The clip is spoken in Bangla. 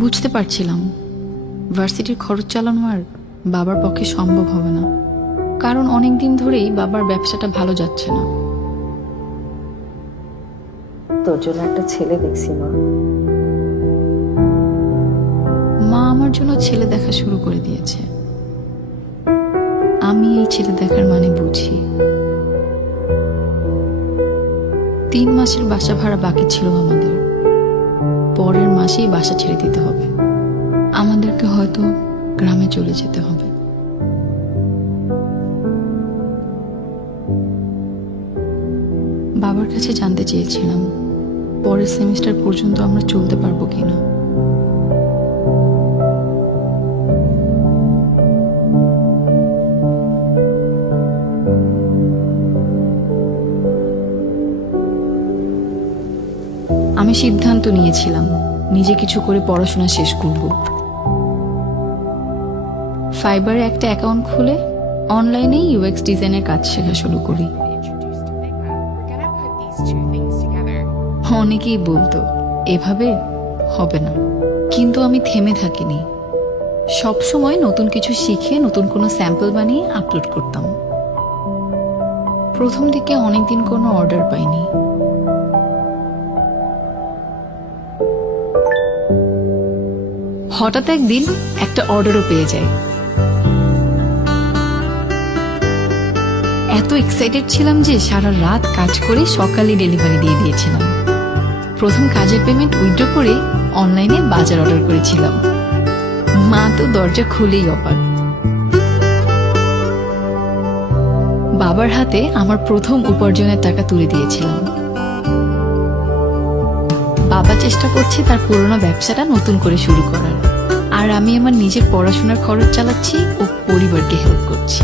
বুঝতে পারছিলাম ভার্সিটির খরচ চালানো আর বাবার পক্ষে সম্ভব হবে না, কারণ অনেক দিন ধরেই বাবার ব্যবসাটা ভালো যাচ্ছে না। তোর জন্য একটা ছেলে দেখছি মা। মা আমার জন্য ছেলে দেখা শুরু করে দিয়েছে। আমি এই ছেলে দেখার মানে বুঝি। 3 মাসের বাসা ভাড়া বাকি ছিল আমাদের। পরের মাসেই বাসা ছেড়ে দিতে হবে। আমাদেরকে হয়তো গ্রামে চলে যেতে হবে। বাবার কাছে জানতে চেয়েছিলাম পরের সেমিস্টার পর্যন্ত আমরা চলতে পারবো কিনা। আমি সিদ্ধান্ত নিয়েছিলাম নিজে কিছু করে পড়াশোনা শেষ করব। ফাইবারে একটা অ্যাকাউন্ট খুলে অনলাইনে ইউএক্স ডিজাইনের কাজ শেখা শুরু করি। অনেকেই বলতো এভাবে হবে না, কিন্তু আমি থেমে থাকিনি। সব সময় নতুন কিছু শিখে নতুন কোনো স্যাম্পল বানিয়ে আপলোড করতাম। প্রথম দিকে অনেকদিন কোনো অর্ডার পাইনি। হঠাৎ একদিন একটা অর্ডারও পেয়ে যায়। এত এক্সাইটেড ছিলাম যে সারা রাত কাজ করে সকালে ডেলিভারি দিয়ে দিয়েছিলাম। প্রথম কাজের পেমেন্ট উইথড্র করে অনলাইনে বাজার অর্ডার করেছিলাম। মা তো দরজা খুলেই অবাক। বাবার হাতে আমার প্রথম উপার্জনের টাকা তুলে দিয়েছিলাম। বাবা চেষ্টা করছে তার পুরোনো ব্যবসাটা নতুন করে শুরু করার, আর আমি আমার নিজের পড়াশোনার খরচ চালাচ্ছি ও পরিবারকে হেল্প করছি।